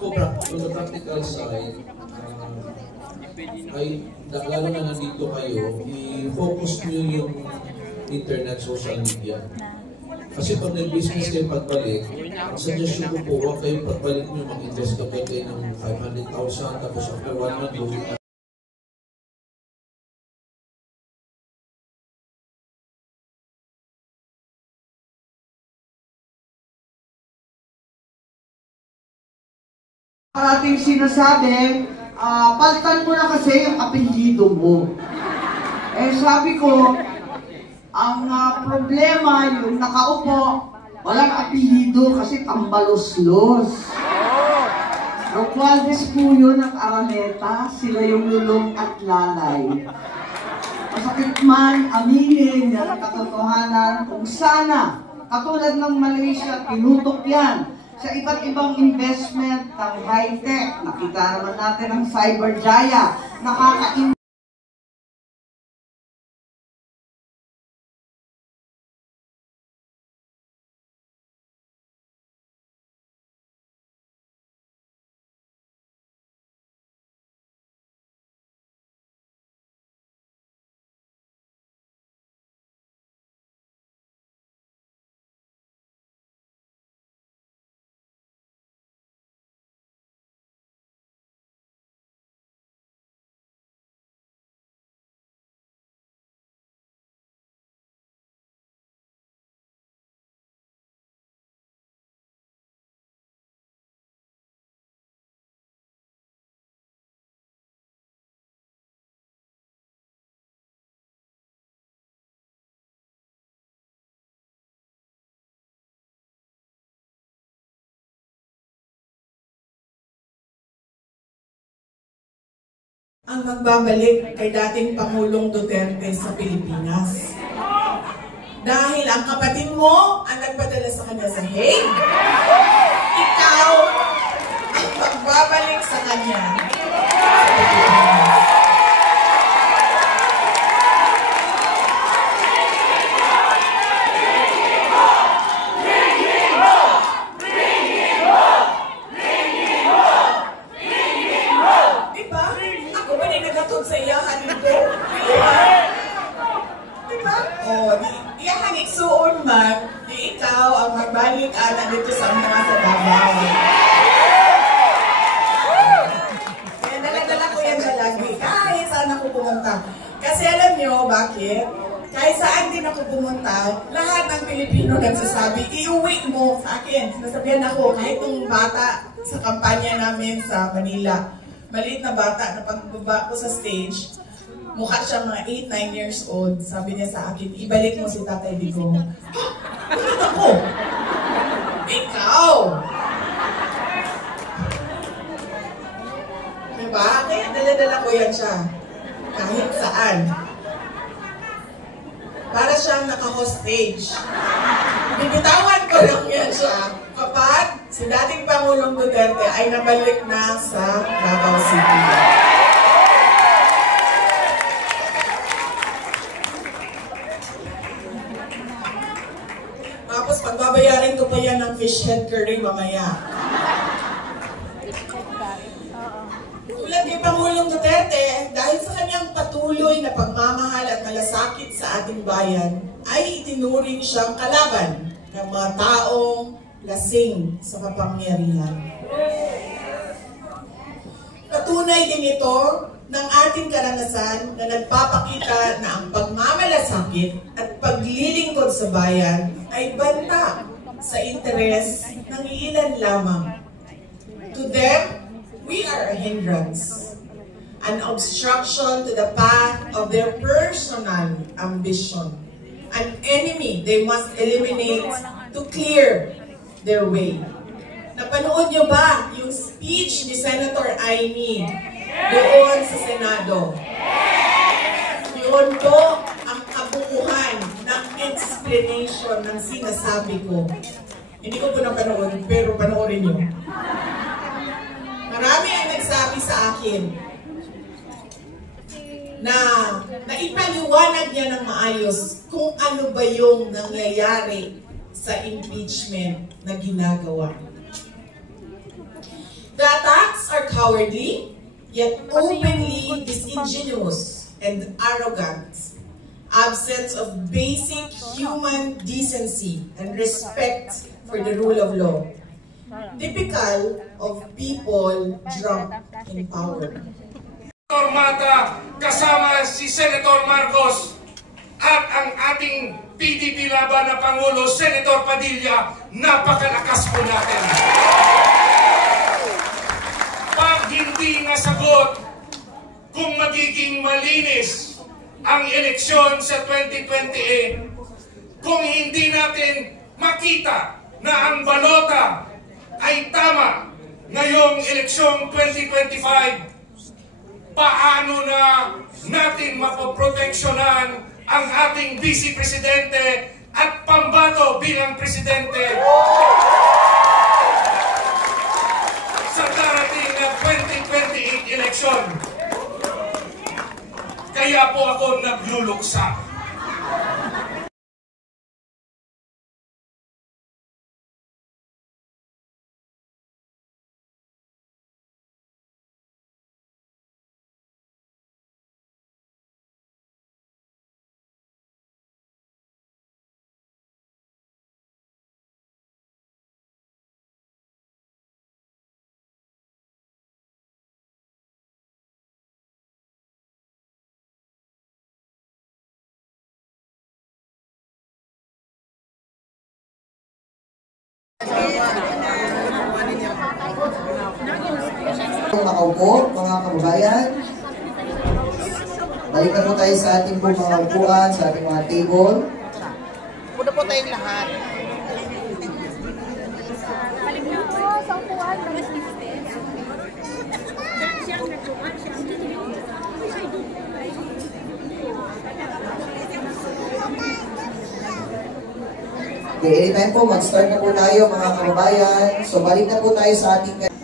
on the practical side, ay lalo na nandito kayo, i-focus nyo yung internet, social media. Kasi pag nag-business kayo pagbalik, ang suggestion ko po, huwag kayo pagbalik nyo mag-invest kayo ng 500,000, tapos after 1 month, ating sinasabi, palitan mo na kasi yung apelyido mo. Eh sabi ko, ang problema yung nakaupo, walang apelyido kasi tambalos-los. Romualdez po yun ang Araneta, sila yung Lulong at Lalay. Masakit man aminin ng katotohanan kung sana, katulad ng Malaysia, tinutok yan sa iba't ibang investment ng high-tech. Nakita naman natin ang Cyberjaya, nakaka-invest. Ang magbabalik kay dating Pangulong Duterte sa Pilipinas. Dahil ang kapatid mo ang nagpadala sa kanya sa Hague, ikaw ang magbabalik sa kanya sa Pilipinas. Ikaw ang magbalik ana dito sa mga sa Davao. Kaya dala-dala ko yan siya lagi. Kahit saan ako pumunta. Kasi alam nyo bakit? Kahit saan din ako pumunta, lahat ng Pilipino nagsasabi, iuwi mo sa akin. Sinasabihan ako, kahit yung bata sa kampanya namin sa Manila, maliit na bata na pagbaba ko sa stage, mukha siya mga 8-9 years old. Sabi niya sa akin, ibalik mo si Tatay Digong. Bakit ako? Ikaw! Diba? Kaya dala-dala ko yan siya. Kahit saan. Para siyang naka-hostage. Bibitawan ko lang yan siya kapag si dating Pangulong Duterte ay nabalik na sa Davao City. Tapos pagbabayarin ko pa yan ng fish head curry mamaya. Tulad ni Pangulong Duterte, dahil sa kanyang patuloy na pagmamahal at malasakit sa ating bayan, ay itinuring siyang kalaban ng mga taong lasing sa kapangyarihan. Patunay din ito ng ating karanasan na nagpapakita na ang pagmamalasakit at paglilingkod sa bayan ay banta sa interes ng ilan lamang. To them, we are a hindrance, an obstruction to the path of their personal ambition, an enemy they must eliminate to clear their way. Napanood niyo ba yung speech ni Senator Aimee doon sa Senado? Yun po ang kabuuhan ng explanation ng sinasabi ko. Hindi ko po napanood, pero panoorin niyo. Marami ang nagsabi sa akin na naipaliwanag niya ng maayos kung ano ba yung nangyayari sa impeachment na ginagawa. cowardly, yet openly disingenuous and arrogant. Absence of basic human decency and respect for the rule of law. Typical of people drunk in power. Senator Mata kasama si Senator Marcos at ang ating PDP laban na Pangulo, Senator Padilla, napakalakas po natin. Pag hindi nasagot kung magiging malinis ang eleksyon sa 2028, kung hindi natin makita na ang balota ay tama ngayong eleksyong 2025, paano na natin mapoproteksyonan ang ating Vice Presidente at pambato bilang Presidente sa darating na 2028 eleksyon? Kaya po ako nagluluksa. Makaupo, mga kababayan. Balik na po tayo sa ating po mga upuan, sa ating mga table. Puno po tayong lahat. Balik na po sa upuan. Okay, anytime po, mag-start na po tayo mga kababayan. So balik na po tayo sa ating